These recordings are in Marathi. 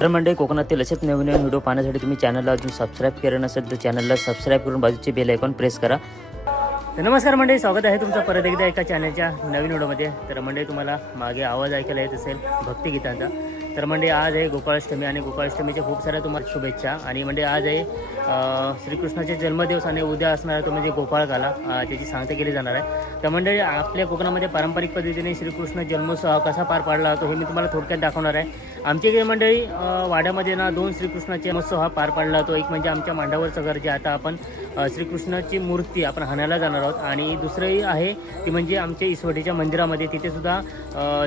तर मंडळी कोकणातील असेच नवीन नवीन व्हिडिओ पाहण्यासाठी तुम्ही चॅनलला अजून सबस्क्राईब केलं नसेल तर चॅनलला सबस्क्राईब करून बाजूचे बेल आयकॉन प्रेस करा. तर नमस्कार मंडळी स्वागत आहे तुमचं परत एकदा एका चॅनलच्या नवीन व्हिडिओमध्ये. तर मंडळी तुम्हाला मागे आवाज ऐकायला येत असेल भक्तिगीतांचा. तर म्हणजे आज आहे गोपाळाष्टमी आणि गोपाळाष्टमीच्या खूप साऱ्या तुम्हाला शुभेच्छा. आणि म्हणजे आज आहे श्रीकृष्णाचे जन्मदिवस आणि उद्या असणारा तो म्हणजे गोपाळकाला त्याची सांगता केली जाणार आहे. तर मंडळी आपल्या कोकणामध्ये पारंपरिक पद्धतीने श्रीकृष्ण जन्मोत्सव कसा पार पाडला जातो हे मी तुम्हाला थोडक्यात दाखवणार आहे. आमच्या इकडे मंडळी वाड्यामध्ये ना दोन श्रीकृष्णाचे जन्मोत्सव हा पार पाडला जातो एक म्हणजे आमच्या मांडावरचं घर जे आता आपण श्रीकृष्णाची मूर्ती आपण हाणायला जाणार आहोत. आणि दुसरंही आहे ती म्हणजे आमच्या इसवटीच्या मंदिरामध्ये तिथेसुद्धा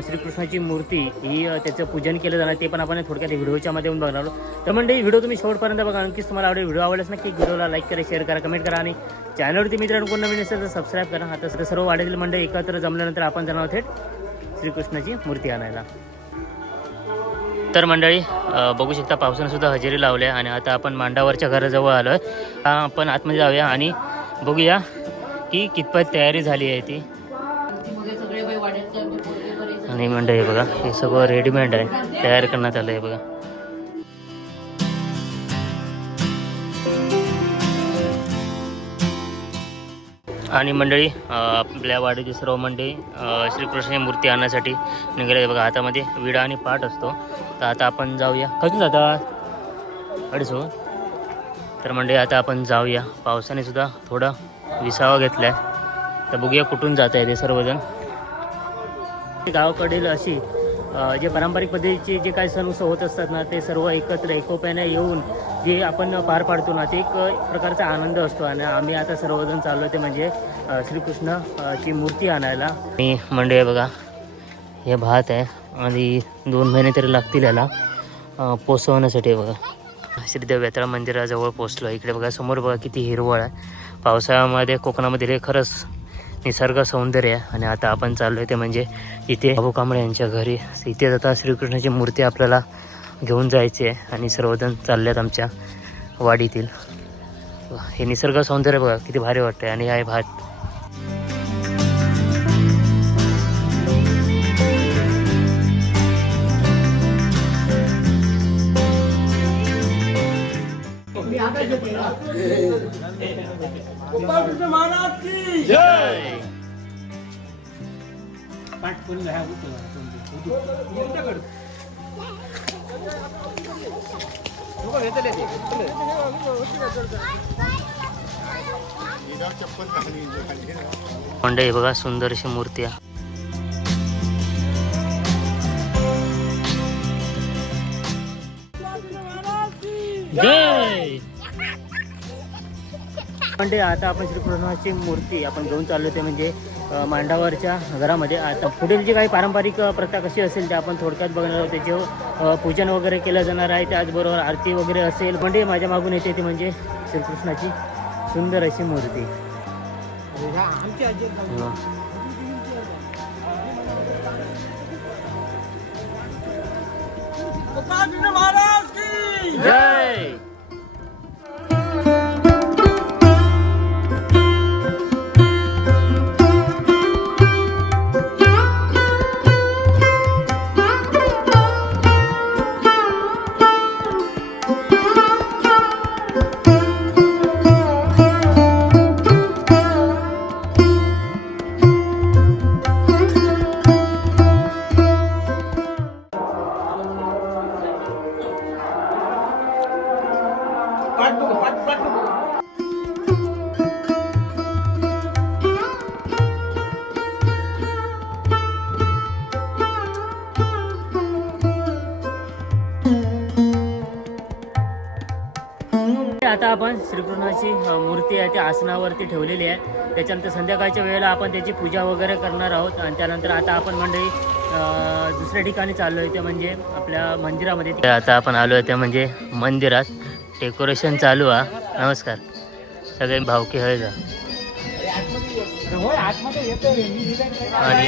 श्रीकृष्णाची मूर्ती ही त्याचं पूजन केलं जाणार ते पण आपण थोडक्यात व्हिडिओच्या माध्यमातून बघणार आहोत. तर मंडळी व्हिडिओ तुम्ही शेवटपर्यंत बघा नक्कीच तुम्हाला आवडेल. व्हिडिओ आवडल्यास नक्की व्हिडिओला लाईक करा शेअर करा कमेंट करा आणि चॅनलवरती मित्रांनो कोण नवीन असेल तर सबस्क्राईब करा. आता सध्या सर्व वाढेल मंडळी एकत्र जमल्यानंतर आपण जाणार थेट श्रीकृष्णाची मूर्ती आणायला. तर मंडळी बघू शकता पावसानंसुद्धा सुद्धा हजेरी लावल्या आणि आता आपण मांडावरच्या घराजवळ आलो आहे आपण आतमध्ये जाऊया आणि बघूया की कितपत तयारी झाली आहे ती. आणि मंडळी बघा. हे सगळं रेडीमेड आहे. तयार करण्यात आलं आहे बघा. आणि मंडळी आपल्या वाडीची सर्व मंडळी श्रीकृष्णाची मूर्ती आणण्यासाठी निघाले बघा. हातामध्ये विडा आणि पाठ असतो. तर आता आपण जाऊया. खचून जाता. अडीच तर मंडळी आता आपण जाऊया. पावसाने सुद्धा थोडा विसावा घेतला आहे तर बघूया कुठून जात आहे ते सर्वजण. गावाकडील अशी जे पारंपरिक पद्धतीचे जे काही सण उत्सव होत असतात ना ते सर्व एकत्र एकोप्याने येऊन जे आपण पार पाडतो ना ते एक प्रकारचा आनंद असतो. आणि आम्ही आता सर्वजण चाललो ते म्हणजे अ, श्रीकृष्ण ची मूर्ती आणायला. आणि मंडळी बघा हे भात आहे. आणि दोन महिने तरी लागतील याला पोचवण्यासाठी बघा. श्रीदेव यात्रा मंदिराजवळ पोचलो इकडे बघा समोर बघा किती हिरवळ आहे. पावसाळ्यामध्ये कोकणामध्ये हे खरंच निसर्ग सौंदर्य आणि आता आपण चाललो आहे ते म्हणजे इथे बाबू कांबळे यांच्या घरी. इथे आता श्रीकृष्णाची मूर्ती आपल्याला घेऊन जायची आहे आणि सर्वजण चालल्यात आमच्या वाडीतील. हे निसर्ग सौंदर्य बघा किती भारी वाटतंय. आणि हा जय! मंडई बघा सुंदर अशी मूर्ती आहे. म्हणजे आता आपण श्रीकृष्णाची मूर्ती आपण घेऊन चाललो ते म्हणजे मांडावरच्या घरामध्ये. आता पुढील जी काही पारंपरिक प्रथा कशी असेल ते आपण थोडक्यात बघणार आहोत. त्याचे पूजन वगैरे केलं जाणार आहे. त्याचबरोबर आरती वगैरे असेल. म्हणजे माझ्या मागून येते ती म्हणजे श्रीकृष्णाची सुंदर अशी मूर्ती. हो. जय! आता आपण श्रीकृष्णाची मूर्ती आहे ती आसनावरती ठेवलेली आहे. त्याच्यानंतर संध्याकाळच्या वेळेला आपण त्याची पूजा वगैरे करणार आहोत. आणि त्यानंतर आता आपण मंडळी दुसऱ्या ठिकाणी चाललो आहे ते म्हणजे आपल्या मंदिरामध्ये. आता आपण आलो आहे ते म्हणजे मंदिरात. डेकोरेशन चालू आहे नमस्कार. सगळे भावकी जा. आणि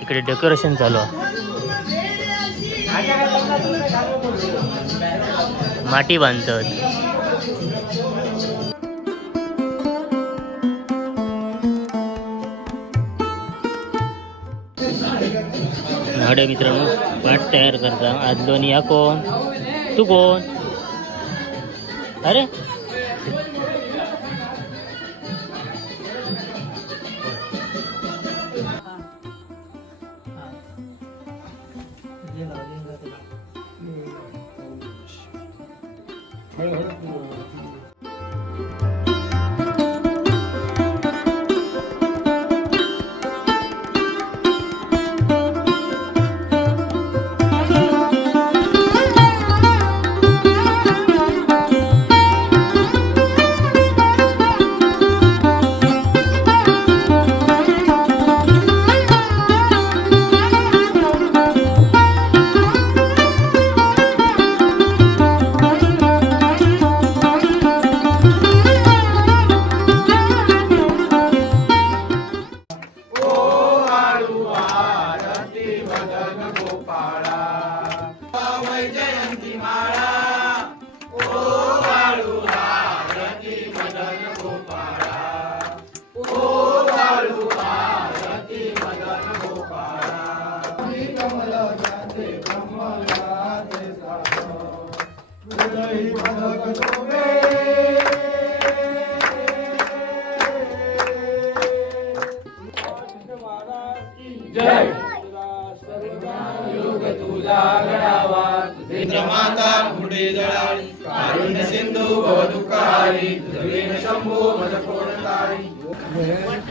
इकडे डेकोरेशन चालू आहे माटी बांधतात. भाडे मित्रांनो पाठ तयार करता. आदलो आणि या कोण? तू कोण? अरे कारुण्य सिंधू शंभू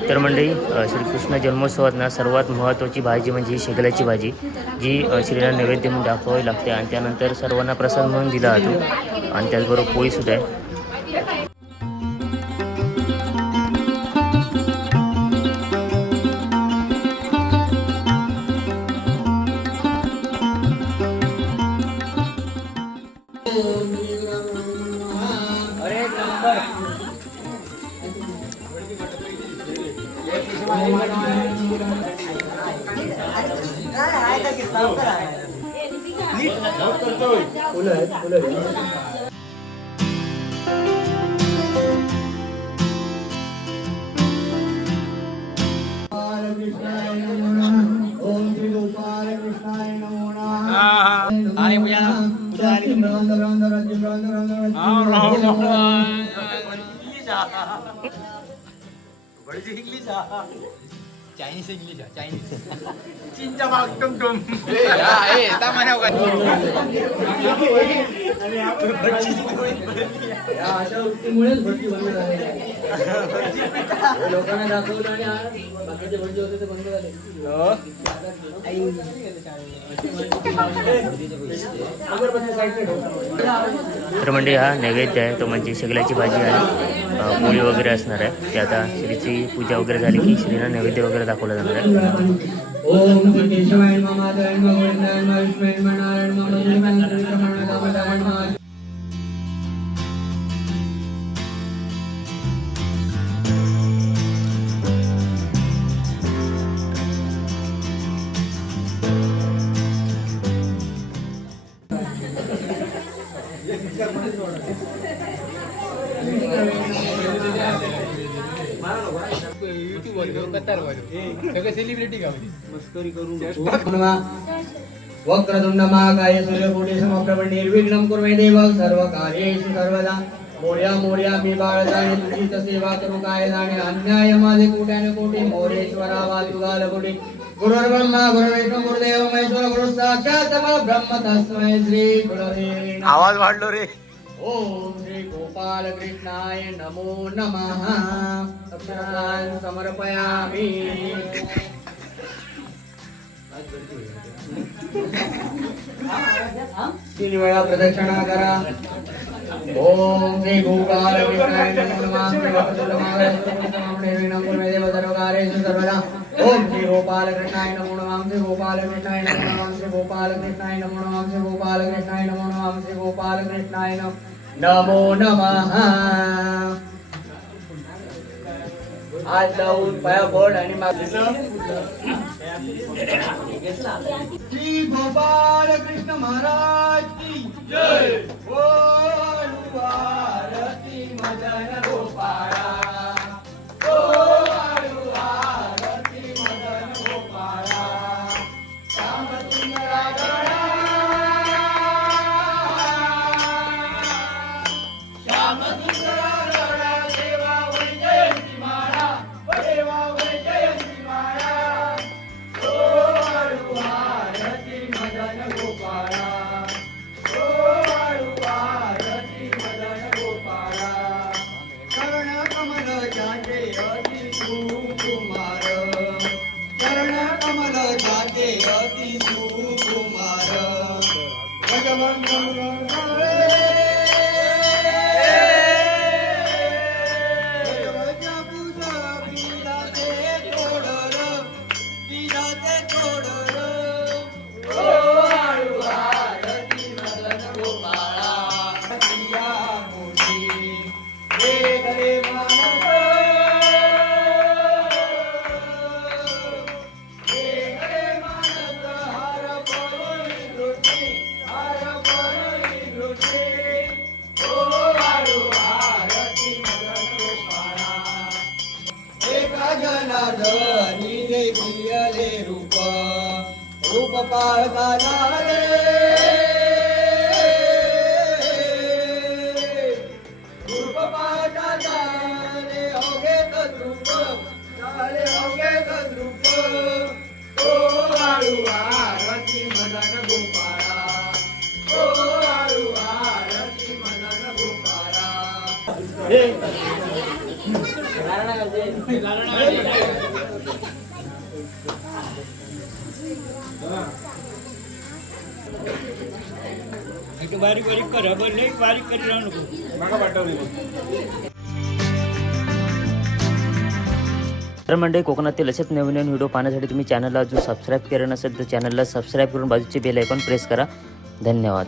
तर मंडळी श्रीकृष्ण जन्मोत्सवात ना सर्वात महत्त्वाची भाजी म्हणजे शेगल्याची भाजी जी श्रीला नैवेद्य म्हणून दाखवावी लागते आणि त्यानंतर सर्वांना प्रसाद म्हणून दिला जातो. आणि त्याचबरोबर पोळीसुद्धा आहे. चायनीज इंग्लिश चायनीज चीनच्या भाग टुम टुम ए तामान्या या अशा वृत्तीमुळेच भरती बंद झालेली आहे लोकांना दाखवलं आणि आज बाकीचे भरती होते ते बंद झाले अगरबत्ती तर म्हणजे हा नैवेद्य आहे तो म्हणजे शेगल्याची भाजी आणि अ, पोळी वगैरे असणार आहे. ते आता श्रीची पूजा वगैरे झाली की श्रीला नैवेद्य वगैरे दाखवला जाणार आहे. ओम वक्रतुंड महाकाय सूर्यकोटी समप्रभ निर्विघ्नं कुर्मे देव सर्व कार्येषु सर्वदा. मोर्या मोर्या मी बाळजाणे तुझीच सेवा करू काय जाणे? अन्याय माझे कोट्याने कोटी मोरेश्वरा कोटी. गुरुर्ब्रह्मा गुरुविष्णू गुरुदेव महेश्वर गुरु साक्षात ब्रह्म तस्मै श्री गुरवे नमः. आवाज वाढलो रे. ओम श्री गोपाल कृष्णाय नमो नमः। अक्षरान् समर्पयामि। तीन वेळा प्रदक्षिणा करा। ओम श्री गोपाल कृष्णाय नमो नमः। सर्वदा ओम श्री गोपाल कृष्णाय नमो नमः श्री गोपाल कृष्णाय नमो नमः श्री गोपाल कृष्णाय नमो नमः श्री गोपाल कृष्णाय नमो नमः श्री गोपाल कृष्णाय नमो नमः। आज लावून पाया बोर्ड आणि श्री गोपाल कृष्ण महाराज की जय. Come on, come on, come on. बारीक बारीक कर बरं लई बारीक करी राहू नको. तर मंडळी कोकणातील असेच नवीन नवीन व्हिडिओ पाहण्यासाठी तुम्ही चॅनलला अजून सबस्क्राईब केलं नसेल तर चॅनलला सबस्क्राईब करून बाजूचे बेल आयकॉन प्रेस करा. धन्यवाद.